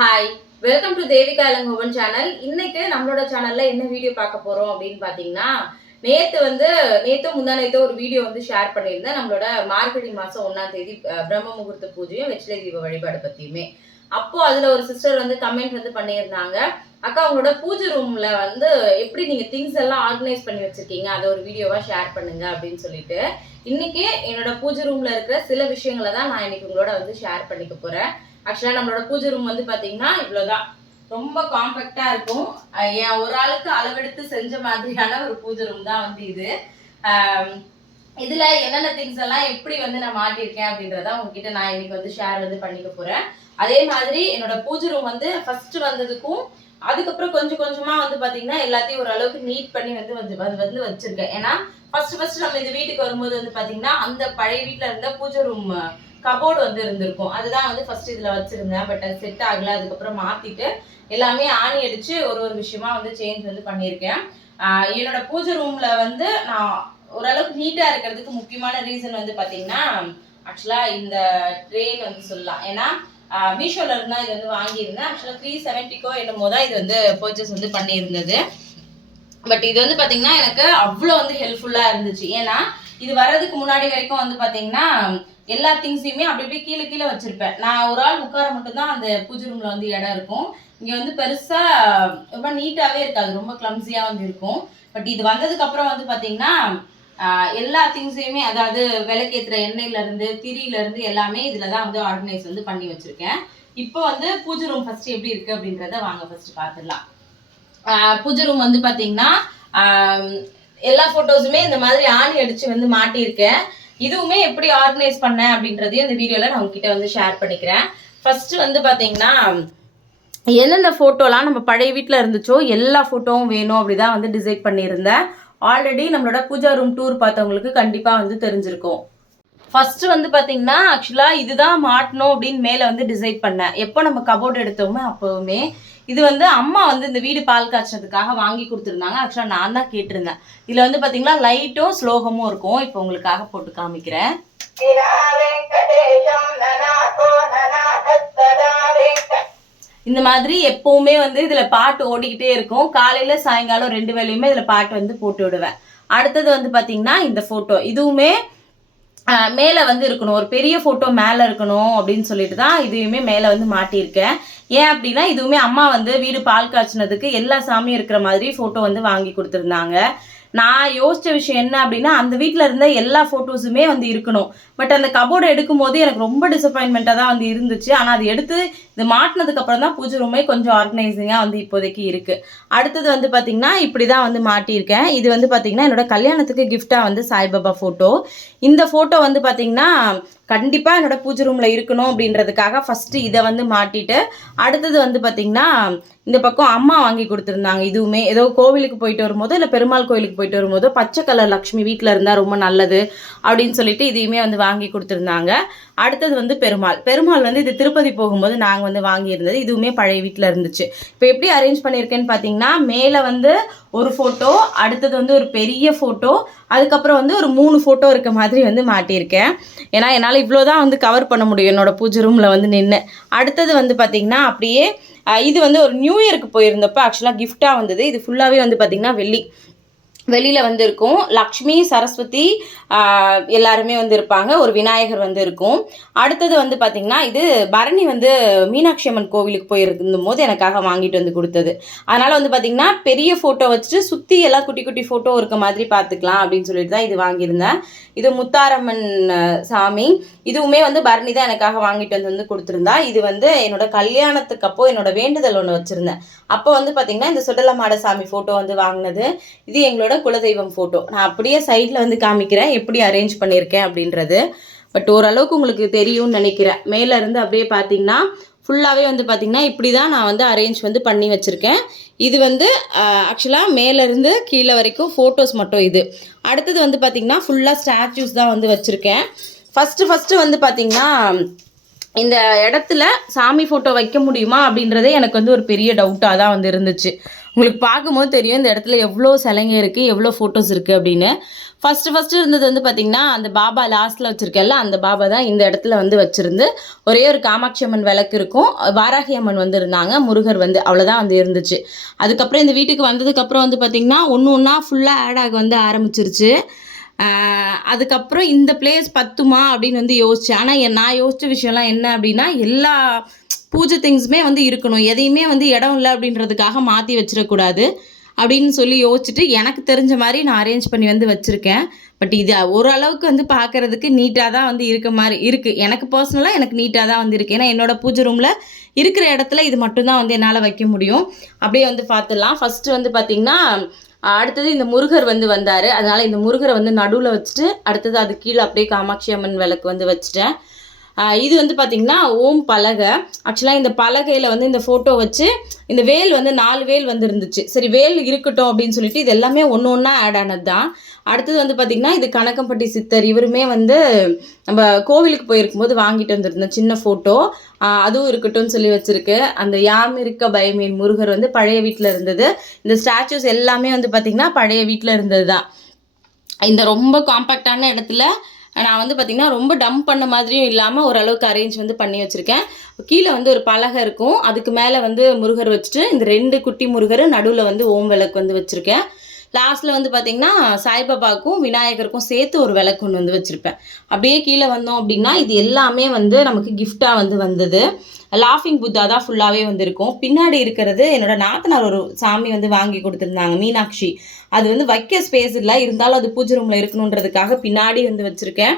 Hi, welcome to Devika Ilangovan channel. இன்னைக்கு நம்மளோட சேனல்ல என்ன வீடியோ பார்க்க போறோம் அப்படின்னு பாத்தீங்கன்னா, நேத்து முந்தா நேத்து ஒரு வீடியோ ஷேர் பண்ணியிருந்தேன். நம்மளோட மார்கழி மாசம் 1ஆம் தேதி பிரம்ம முகூர்த்த பூஜையும் வெற்றிலை தீப வழிபாடு பத்தியுமே. அப்போ அதுல ஒரு சிஸ்டர் கமெண்ட் பண்ணியிருந்தாங்க. அக்கா, உங்களோட பூஜை ரூம்ல எப்படி நீங்க திங்ஸ் எல்லாம் ஆர்கனைஸ் பண்ணி வச்சிருக்கீங்க, அதை ஒரு வீடியோவா ஷேர் பண்ணுங்க அப்படின்னு சொல்லிட்டு இன்னைக்கு என்னோட பூஜை ரூம்ல இருக்கிற சில விஷயங்களை தான் நான் இன்னைக்கு உங்களோட ஷேர் பண்ணிக்க போறேன். ஆக்சுவலா நம்மளோட பூஜை ரூம் பாத்தீங்கன்னா இவ்வளவுதான், ரொம்ப காம்பாக்டா இருக்கும். என் ஒரு ஆளுக்கு அளவெடுத்து செஞ்ச மாதிரியான ஒரு பூஜை ரூம் தான் இது. இதுல என்னென்ன திங்ஸ் எல்லாம் எப்படி நான் மாட்டிருக்கேன் அப்படின்றத உங்ககிட்ட நான் இன்னைக்கு ஷேர் பண்ணிக்க போறேன். அதே மாதிரி என்னோட பூஜை ரூம் ஃபர்ஸ்ட் வந்ததுக்கும் அதுக்கப்புறம் கொஞ்சம் கொஞ்சமா பாத்தீங்கன்னா எல்லாத்தையும் ஓரளவுக்கு நீட் பண்ணி வச்சிருக்கேன். ஏன்னா ஃபர்ஸ்ட் நம்ம இந்த வீட்டுக்கு வரும்போது பாத்தீங்கன்னா அந்த பழைய வீட்டுல இருந்த பூஜை ரூம் கபோர்டு இருந்திருக்கும். அதுதான் ஃபர்ஸ்ட் இதுல வச்சிருந்தேன். பட் அது செட் ஆகல. அதுக்கப்புறம் மாத்திட்டு எல்லாமே ஆணி அடிச்சு ஒரு விஷயமா சேஞ்ச் பண்ணியிருக்கேன். என்னோட பூஜை ரூம்ல நான் ஓரளவுக்கு நீட்டா இருக்கிறதுக்கு முக்கியமான ரீசன் பாத்தீங்கன்னா ஆக்சுவலா இந்த ட்ரெயின் சொல்லலாம். ஏன்னா மீஷோல இருந்தா இது வாங்கியிருந்தேன். ஆக்சுவலா 370 என்னமோ தான் இது பர்ச்சேஸ் பண்ணியிருந்தது. பட் இது பாத்தீங்கன்னா எனக்கு அவ்வளவு ஹெல்ப்ஃபுல்லா இருந்துச்சு. ஏன்னா இது வர்றதுக்கு முன்னாடி வரைக்கும் பாத்தீங்கன்னா எல்லா திங்ஸையுமே அப்படி கீழே கீழே வச்சிருப்பேன். நான் ஒரு ஆள் உட்கார மட்டும்தான் அந்த பூஜை ரூம்ல இடம் இருக்கும். இங்க பெருசா ரொம்ப நீட்டாவே இருக்காது, ரொம்ப கிளம்ஸியா இருக்கும். பட் இது வந்ததுக்கு அப்புறம் பாத்தீங்கன்னா எல்லா திங்ஸையுமே, அதாவது விளக்கேத்துற எண்ணெயில இருந்து திரியில இருந்து எல்லாமே இதுலதான் ஆர்கனைஸ் பண்ணி வச்சிருக்கேன். இப்போ பூஜை ரூம் ஃபர்ஸ்ட் எப்படி இருக்கு அப்படின்றத வாங்க ஃபர்ஸ்ட் பாத்துடலாம். பூஜை ரூம் பாத்தீங்கன்னா எல்லா போட்டோஸுமே இந்த மாதிரி ஆணி அடிச்சு மாட்டியிருக்கேன். இதுவுமே எப்படி ஆர்கனைஸ் பண்ணேன் அப்படின்றதையும் இந்த வீடியோல நான் உங்ககிட்ட ஷேர் பண்ணிக்கிறேன். ஃபர்ஸ்ட் பாத்தீங்கன்னா என்னென்ன போட்டோலாம் நம்ம பழைய வீட்டுல இருந்துச்சோ எல்லா போட்டோவும் வேணும் அப்படிதான் டிசைட் பண்ணியிருந்தேன். ஆல்ரெடி நம்மளோட பூஜா ரூம் டூர் பார்த்தவங்களுக்கு கண்டிப்பா தெரிஞ்சிருக்கும். ஃபர்ஸ்ட் பாத்தீங்கன்னா ஆக்சுவலா இதுதான் மாட்டணும் அப்படின்னு மேல டிசைட் பண்ணேன். எப்போ நம்ம கபோர்டு எடுத்தோமோ அப்பவுமே இது அம்மா இந்த வீடு பால் காய்ச்சதுக்காக வாங்கி கொடுத்துருந்தாங்க. ஆக்சுவலா நான் தான் கேட்டிருந்தேன். இதுல பாத்தீங்கன்னா லைட்டும் ஸ்லோகமும் இருக்கும். இப்போ உங்களுக்காக போட்டு காமிக்கிறேன். இந்த மாதிரி எப்பவுமே இதுல பாட்டு ஓடிக்கிட்டே இருக்கும். காலையில சாயங்காலம் 2 வேளையுமே இதுல பாட்டு போட்டு விடுவேன். அடுத்தது பாத்தீங்கன்னா இந்த போட்டோ, இதுவுமே மேல இருக்கணும், ஒரு பெரிய போட்டோ மேல இருக்கணும் அப்படின்னு சொல்லிட்டு தான் இதையுமே மேல மாட்டியிருக்கேன். ஏன் அப்படின்னா இதுவுமே அம்மா வீடு பால் காய்ச்சினதுக்கு எல்லா சாமியும் இருக்கிற மாதிரி போட்டோ வாங்கி கொடுத்துருந்தாங்க. நான் யோசிச்ச விஷயம் என்ன அப்படின்னா அந்த வீட்டில் இருந்த எல்லா ஃபோட்டோஸுமே இருக்கணும். பட் அந்த கபோர்டை எடுக்கும் போது எனக்கு ரொம்ப டிசப்பாயின்மெண்ட்டாக தான் இருந்துச்சு. ஆனால் அது எடுத்து இது மாட்டினதுக்கு அப்புறம் தான் பூஜை ரூமே கொஞ்சம் ஆர்கனைசிங்காக இப்போதைக்கு இருக்கு. அடுத்தது பார்த்தீங்கன்னா இப்படி தான் மாட்டியிருக்கேன். இது பார்த்தீங்கன்னா என்னோட கல்யாணத்துக்கு கிஃப்டாக சாய்பாபா ஃபோட்டோ. இந்த ஃபோட்டோ பார்த்தீங்கன்னா கண்டிப்பாக என்னோட பூஜை ரூமில் இருக்கணும் அப்படின்றதுக்காக ஃபஸ்ட்டு இதை மாட்டிட்டு அடுத்தது பார்த்தீங்கன்னா இந்த பக்கம் அம்மா வாங்கி கொடுத்துருந்தாங்க. இதுவுமே ஏதோ கோவிலுக்கு போயிட்டு வரும்போதோ இல்லை பெருமாள் கோவிலுக்கு போயிட்டு வரும்போதோ பச்சை கலர் லக்ஷ்மி வீட்டில் இருந்தால் ரொம்ப நல்லது அப்படின்னு சொல்லிட்டு இதையுமே வாங்கி கொடுத்துருந்தாங்க. அடுத்தது பெருமாள் இது திருப்பதி போகும்போது நாங்கள் வாங்கியிருந்தது. இதுவுமே பழைய வீட்டில் இருந்துச்சு. இப்போ எப்படி அரேஞ்ச் பண்ணியிருக்கேன்னு பார்த்தீங்கன்னா மேலே ஒரு ஃபோட்டோ, அடுத்தது ஒரு பெரிய ஃபோட்டோ, அதுக்கப்புறம் ஒரு 3 ஃபோட்டோ இருக்க மாதிரி மாட்டியிருக்கேன். ஏன்னா என்னால் இவ்வளோதான் கவர் பண்ண முடியும் என்னோட பூஜை ரூமில் நின்று. அடுத்தது பார்த்தீங்கன்னா அப்படியே இது ஒரு நியூ இயருக்கு போயிருந்தப்போ ஆக்சுவலாக கிஃப்டாக வந்தது. இது ஃபுல்லாகவே பார்த்தீங்கன்னா வெளியில் இருக்கும். லக்ஷ்மி, சரஸ்வதி எல்லாருமே இருப்பாங்க. ஒரு விநாயகர் இருக்கும். அடுத்தது பார்த்தீங்கன்னா இது பரணி மீனாட்சி அம்மன் கோவிலுக்கு போயிருக்கும் போது எனக்காக வாங்கிட்டு கொடுத்தது. அதனால் பார்த்தீங்கன்னா பெரிய ஃபோட்டோ வச்சுட்டு சுற்றி எல்லாம் குட்டி குட்டி ஃபோட்டோ இருக்க மாதிரி பார்த்துக்கலாம் அப்படின்னு சொல்லிட்டு தான் இது வாங்கியிருந்தேன். இது முத்தாரம்மன் சாமி. இதுவுமே பரணி தான் எனக்காக வாங்கிட்டு கொடுத்துருந்தா. இது என்னோட கல்யாணத்துக்கு அப்போ என்னோட வேண்டுதல் ஒன்று வச்சுருந்தேன். அப்போ பார்த்தீங்கன்னா இந்த சுடலமாட சாமி ஃபோட்டோ வாங்கினது. இது எங்களோட குலதெய்வம் ஃபோட்டோ. நான் அப்படியே சைடில் காமிக்கிறேன் எப்படி அரேஞ்ச் பண்ணியிருக்கேன் அப்படின்றது. பட் ஓரளவுக்கு உங்களுக்கு தெரியும்னு நினைக்கிறேன். மேலே இருந்து அப்படியே பார்த்தீங்கன்னா ஃபுல்லாகவே பார்த்தீங்கன்னா இப்படி தான் நான் அரேஞ்ச் பண்ணி வச்சுருக்கேன். இது ஆக்சுவலாக மேலேருந்து கீழே வரைக்கும் ஃபோட்டோஸ் மட்டும் இது. அடுத்தது பார்த்தீங்கன்னா ஃபுல்லாக ஸ்டாச்சூஸ் தான் வச்சுருக்கேன். ஃபஸ்ட்டு பார்த்தீங்கன்னா இந்த இடத்துல சாமி ஃபோட்டோ வைக்க முடியுமா அப்படின்றதே எனக்கு வந்து ஒரு பெரிய டவுட்டாக தான் வந்து இருந்துச்சு. உங்களுக்கு பார்க்கும்போது தெரியும் இந்த இடத்துல எவ்வளோ சிலைங்க இருக்குது, எவ்வளோ ஃபோட்டோஸ் இருக்குது அப்படின்னு. ஃபஸ்ட்டு இருந்தது வந்து பார்த்திங்கன்னா, அந்த பாபா லாஸ்ட்டில் வச்சுருக்கேன்ல, அந்த பாபா தான் இந்த இடத்துல வந்து வச்சுருந்து ஒரே ஒரு காமாட்சி அம்மன் விளக்கு இருக்கும், வாராகி அம்மன் வந்து இருந்தாங்க, முருகர் வந்து அவ்வளோதான் வந்து இருந்துச்சு. அதுக்கப்புறம் இந்த வீட்டுக்கு வந்ததுக்கப்புறம் வந்து பார்த்திங்கன்னா, ஒன்று ஒன்றா ஃபுல்லாக ஆட் ஆக வந்து ஆரம்பிச்சிருச்சு. அதுக்கப்புறம் இந்த பிளேஸ் பத்துமா அப்படின்னு வந்து யோசித்தேன். ஆனால் நான் யோசித்த விஷயம்லாம் என்ன அப்படின்னா, எல்லா பூஜை திங்ஸுமே வந்து இருக்கணும், எதையுமே வந்து இடம் இல்லை அப்படின்றதுக்காக மாற்றி வச்சிடக்கூடாது அப்படின்னு சொல்லி யோசிச்சுட்டு எனக்கு தெரிஞ்ச மாதிரி நான் அரேஞ்ச் பண்ணி வந்து வச்சுருக்கேன். பட் இது ஓரளவுக்கு வந்து பார்க்குறதுக்கு நீட்டாக தான் வந்து இருக்க மாதிரி இருக்குது. எனக்கு பர்சனலாக எனக்கு நீட்டாக தான் வந்து இருக்குது. ஏன்னா என்னோடய பூஜை ரூமில் இருக்கிற இடத்துல இது மட்டும்தான் வந்து என்னால் வைக்க முடியும். அப்படியே வந்து பார்த்துடலாம். ஃபஸ்ட்டு வந்து பார்த்திங்கன்னா, அடுத்தது இந்த முருகர் வந்து வந்தார். அதனால் இந்த முருகரை வந்து நடுவில் வச்சுட்டு, அடுத்தது அது கீழே அப்படியே காமாட்சி அம்மன் விளக்கு வந்து வச்சுட்டேன். இது வந்து பார்த்திங்கன்னா ஓம் பலகை. ஆக்சுவலாக இந்த பலகையில் வந்து இந்த ஃபோட்டோ வச்சு இந்த வேல் வந்து 4 வேல் வந்து இருந்துச்சு. சரி வேல் இருக்கட்டும் அப்படின்னு சொல்லிட்டு இது எல்லாமே ஒன்று ஒன்றா ஆட் ஆனது தான். அடுத்தது வந்து பார்த்திங்கன்னா, இது கணக்கம்பட்டி சித்தர். இவருமே வந்து நம்ம கோவிலுக்கு போயிருக்கும்போது வாங்கிட்டு வந்திருந்தேன் சின்ன ஃபோட்டோ. அதுவும் இருக்கட்டும்னு சொல்லி வச்சுருக்கு. அந்த யாம் இருக்க பயமேன் முருகர் வந்து பழைய வீட்டில் இருந்தது. இந்த ஸ்டாச்சூஸ் எல்லாமே வந்து பார்த்திங்கன்னா பழைய வீட்டில் இருந்தது தான். இந்த ரொம்ப காம்பேக்டான இடத்துல நான் வந்து பார்த்திங்கன்னா ரொம்ப டம்ப் பண்ண மாதிரியும் இல்லாமல் ஓரளவுக்கு அரேஞ்ச் வந்து பண்ணி வச்சுருக்கேன். கீழே வந்து ஒரு பலகை இருக்கும், அதுக்கு மேலே வந்து முருகர் வச்சுட்டு இந்த 2 குட்டி முருகர் நடுவில் வந்து ஓம் விளக்கு வந்து வச்சுருக்கேன். லாஸ்ட்டில் வந்து பார்த்திங்கன்னா சாய்பாபாவுக்கும் விநாயகருக்கும் சேர்த்து ஒரு விளக்கு ஒன்று வந்து வச்சுருப்பேன். அப்படியே கீழே வந்தோம் அப்படின்னா இது எல்லாமே வந்து நமக்கு கிஃப்டாக வந்து வந்தது. லாஃபிங் புத்தா தான் ஃபுல்லாகவே வந்துருக்கும். பின்னாடி இருக்கிறது என்னோடய நாத்தனார் ஒரு சாமி வந்து வாங்கி கொடுத்துருந்தாங்க, மீனாட்சி. அது வந்து வைக்க ஸ்பேஸ் இல்லை, இருந்தாலும் அது பூஜை ரூமில் இருக்கணுன்றதுக்காக பின்னாடி வந்து வச்சுருக்கேன்.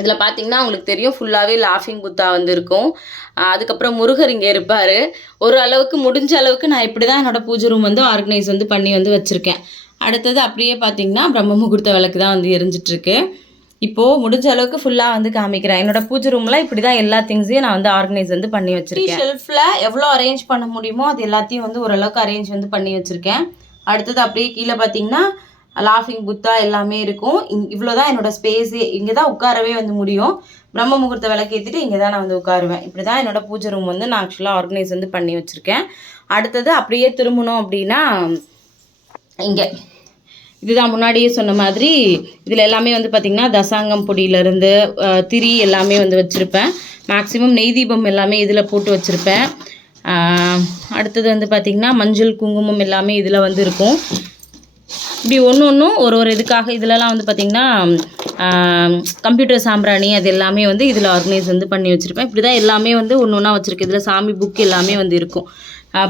இதில் பார்த்தீங்கன்னா உங்களுக்கு தெரியும் ஃபுல்லாகவே லாஃபிங் புத்தா வந்து இருக்கும். அதுக்கப்புறம் முருகர் இங்கே இருப்பார். ஒரு அளவுக்கு முடிஞ்ச அளவுக்கு நான் இப்படி தான் என்னோடய பூஜை ரூம் வந்து ஆர்கனைஸ் வந்து பண்ணி வந்து வச்சுருக்கேன். அடுத்தது அப்படியே பார்த்தீங்கன்னா பிரம்ம முகூர்த்த விளக்கு தான் வந்து எரிஞ்சிட்ருக்கு. இப்போது முடிஞ்ச அளவுக்கு ஃபுல்லாக வந்து காமிக்கிறேன். என்னோடய பூஜை ரூமில் இப்படி தான் எல்லா திங்ஸையும் நான் வந்து ஆர்கனைஸ் வந்து பண்ணி வச்சுருக்கேன். ஷெல்ஃபில் எவ்வளோ அரேஞ்ச் பண்ண முடியுமோ அது எல்லாத்தையும் வந்து ஓரளவுக்கு அரேஞ்ச் வந்து பண்ணி வச்சுருக்கேன். அடுத்தது அப்படியே கீழே பார்த்தீங்கன்னா லாஃபிங் புத்தா எல்லாமே இருக்கும். இவ்வளோ தான் என்னோடய ஸ்பேஸே. இங்கே தான் உட்காரவே வந்து முடியும். பிரம்ம முகூர்த்த விளக்கு ஏற்றிட்டு இங்கே தான் நான் வந்து உட்காருவேன். இப்படி தான் என்னோடய பூஜை ரூம் வந்து நான் ஆக்சுவலாக ஆர்கனைஸ் வந்து பண்ணி வச்சுருக்கேன். அடுத்தது அப்படியே திரும்பணும் அப்படின்னா இங்கே இதுதான் முன்னாடியே சொன்ன மாதிரி இதில் எல்லாமே வந்து பார்த்திங்கன்னா தசாங்கம் பொடியிலேருந்து திரி எல்லாமே வந்து வச்சுருப்பேன். மேக்ஸிமம் நெய் தீபம் எல்லாமே இதில் போட்டு வச்சுருப்பேன். அடுத்தது வந்து பார்த்திங்கன்னா மஞ்சள் குங்குமம் எல்லாமே இதில் வந்து இருக்கும். இப்படி ஒன்று ஒரு இதுக்காக இதிலலாம் வந்து பார்த்திங்கன்னா கம்ப்யூட்டர் சாம்பிராணி அது எல்லாமே வந்து இதில் ஆர்கனைஸ் வந்து பண்ணி வச்சுருப்பேன். இப்படி தான் எல்லாமே வந்து ஒன்று ஒன்றா வச்சுருக்கேன். இதில் சாமி புக் எல்லாமே வந்து இருக்கும்.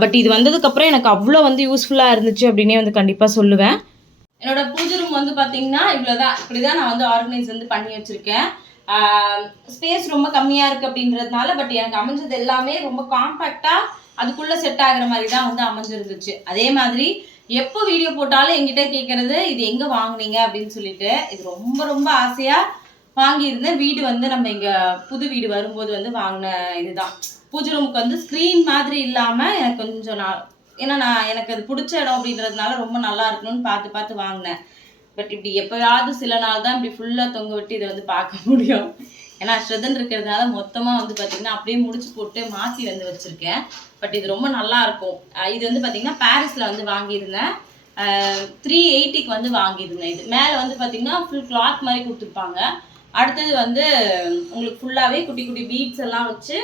பட் இது வந்ததுக்கப்புறம் எனக்கு அவ்வளோ வந்து யூஸ்ஃபுல்லாக இருந்துச்சு அப்படின்னே வந்து கண்டிப்பாக சொல்லுவேன். என்னோட பூஜை ரூம் வந்து பார்த்தீங்கன்னா இவ்வளோதான். இப்படி தான் நான் வந்து ஆர்கனைஸ் வந்து பண்ணி வச்சுருக்கேன். ஸ்பேஸ் ரொம்ப கம்மியாக இருக்குது அப்படின்றதுனால பட் எனக்கு அமைஞ்சது எல்லாமே ரொம்ப காம்பேக்டாக அதுக்குள்ளே செட் ஆகிற மாதிரி தான் வந்து அமைஞ்சிருந்துச்சு. அதே மாதிரி எப்போ வீடியோ போட்டாலும் என்கிட்ட கேட்குறது இது எங்கே வாங்கினீங்க அப்படின்னு சொல்லிட்டு. இது ரொம்ப ரொம்ப ஆசையாக வாங்கியிருந்தேன். வீடு வந்து நம்ம இங்கே புது வீடு வரும்போது வந்து வாங்கின இதுதான். பூஜை ரூமுக்கு வந்து ஸ்க்ரீன் மாதிரி இல்லாமல் எனக்கு கொஞ்சம் ஏன்னா எனக்கு அது பிடிச்ச இடம் அப்படின்றதுனால ரொம்ப நல்லா இருக்கணும்னு பார்த்து வாங்கினேன். பட் இப்படி எப்போயாவது சில நாள் தான் இப்படி ஃபுல்லாக தொங்க விட்டு இதை வந்து பார்க்க முடியும். ஏன்னா ஸ்ரதன் இருக்கிறதுனால மொத்தமாக வந்து பார்த்திங்கன்னா அப்படியே முடிச்சு போட்டு மாற்றி வந்து வச்சுருக்கேன். பட் இது ரொம்ப நல்லா இருக்கும். இது வந்து பார்த்திங்கன்னா பாரிஸில் வந்து வாங்கியிருந்தேன். 380க்கு வந்து வாங்கியிருந்தேன். இது மேலே வந்து பார்த்திங்கன்னா ஃபுல் கிளாத் மாதிரி கொடுத்துருப்பாங்க. அடுத்தது வந்து உங்களுக்கு ஃபுல்லாகவே குட்டி குட்டி பீட்ஸ் எல்லாம் வச்சு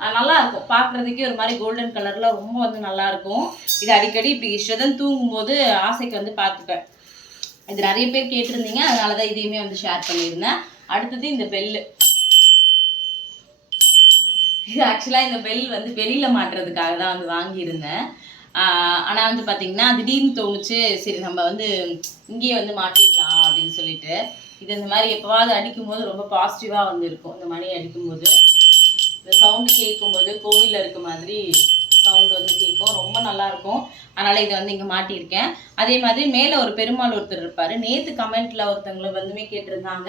நல்லா இருக்கும். பார்க்குறதுக்கே ஒரு மாதிரி கோல்டன் கலரில் ரொம்ப வந்து நல்லாயிருக்கும். இது அடிக்கடி இப்படி ஸ்ரதன் தூங்கும்போது ஆசைக்கு வந்து பார்த்துப்பேன். இது நிறைய பேர் கேட்டிருந்தீங்க, அதனால தான் இதையுமே வந்து ஷேர் பண்ணியிருந்தேன். அடுத்தது இந்த பெல்லு. இது ஆக்சுவலாக இந்த பெல் வந்து வெளியில் மாட்டுறதுக்காக தான் வந்து வாங்கியிருந்தேன். ஆனால் வந்து பார்த்திங்கன்னா திடீர்னு தோணுச்சு, சரி நம்ம வந்து இங்கேயே வந்து மாட்டிடலாம் அப்படின்னு சொல்லிட்டு. இது இந்த மாதிரி எப்போவாவது அடிக்கும்போது ரொம்ப பாசிட்டிவாக வந்து இருக்கும். இந்த மணி அடிக்கும்போது இந்த சவுண்டு கேட்கும்போது கோவிலில் இருக்க மாதிரி சவுண்டு வந்து கேட்கும், ரொம்ப நல்லாயிருக்கும். அதனால் இதை வந்து இங்கே மாட்டியிருக்கேன். அதே மாதிரி மேலே ஒரு பெருமாள் ஒருத்தர் இருப்பார். நேற்று கமெண்ட்டில் ஒருத்தவங்களை வந்துமே கேட்டிருந்தாங்க,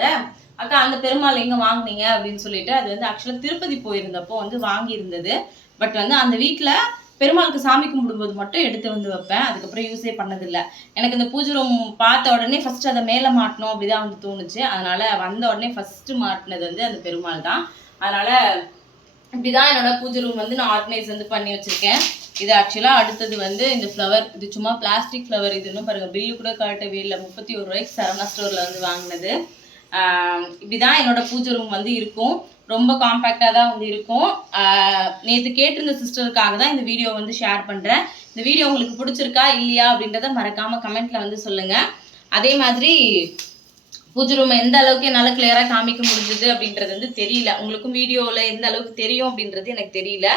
அக்கா அந்த பெருமாள் எங்கே வாங்கினீங்க அப்படின்னு சொல்லிட்டு. அது வந்து ஆக்சுவலாக திருப்பதி போயிருந்தப்போ வந்து வாங்கியிருந்தது. பட் வந்து அந்த வீட்டில் பெருமாளுக்கு சாமி கும்பிடும்போது மட்டும் எடுத்து வந்து வைப்பேன். அதுக்கப்புறம் யூஸே பண்ணதில்லை. எனக்கு இந்த பூஜை ரூம் பார்த்த உடனே ஃபஸ்ட்டு அதை மேலே மாட்டணும் அப்படி தான் வந்து தோணுச்சு. அதனால் வந்த உடனே ஃபஸ்ட்டு மாட்டினது வந்து அந்த பெருமாள் தான். அதனால் இப்படிதான் என்னோட பூஜை ரூம் வந்து நான் ஆர்கனைஸ் வந்து பண்ணி வச்சிருக்கேன். இது ஆக்சுவலாக அடுத்தது வந்து இந்த ஃப்ளவர், இது சும்மா பிளாஸ்டிக் ஃப்ளவர். இது இன்னும் பாருங்கள், பில்லு கூட காட்டவே இல்லை. 31 ரூபாய்க்கு சரவணா ஸ்டோரில் வந்து வாங்கினது. இப்படிதான் என்னோட பூஜை ரூம் வந்து இருக்கும். ரொம்ப காம்பேக்டாக தான் வந்து இருக்கும். நேற்று கேட்டிருந்த சிஸ்டருக்காக தான் இந்த வீடியோ வந்து ஷேர் பண்ணுறேன். இந்த வீடியோ உங்களுக்கு பிடிச்சிருக்கா இல்லையா அப்படின்றத மறக்காமல் கமெண்ட்டில் வந்து சொல்லுங்கள். அதே மாதிரி பூஜை ரூம் எந்த அளவுக்கு என்னால் கிளியராக காமிக்க முடிஞ்சது அப்படின்றது வந்து தெரியல. உங்களுக்கும் வீடியோவில் எந்த அளவுக்கு தெரியும் அப்படின்றது எனக்கு தெரியல.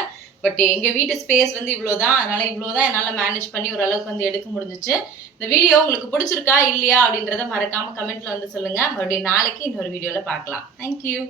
பட் எங்கள் வீட்டு ஸ்பேஸ் வந்து இவ்வளோதான். அதனால் இவ்வளோதான் என்னால் மேனேஜ் பண்ணி ஓரளவுக்கு வந்து எடுக்க முடிஞ்சிச்சு. இந்த வீடியோ உங்களுக்கு பிடிச்சிருக்கா இல்லையா அப்படின்றத மறக்காமல் கமெண்ட்டில் வந்து சொல்லுங்கள். மறுபடியும் நாளைக்கு இன்னொரு வீடியோவில் பார்க்கலாம். தேங்க்யூ.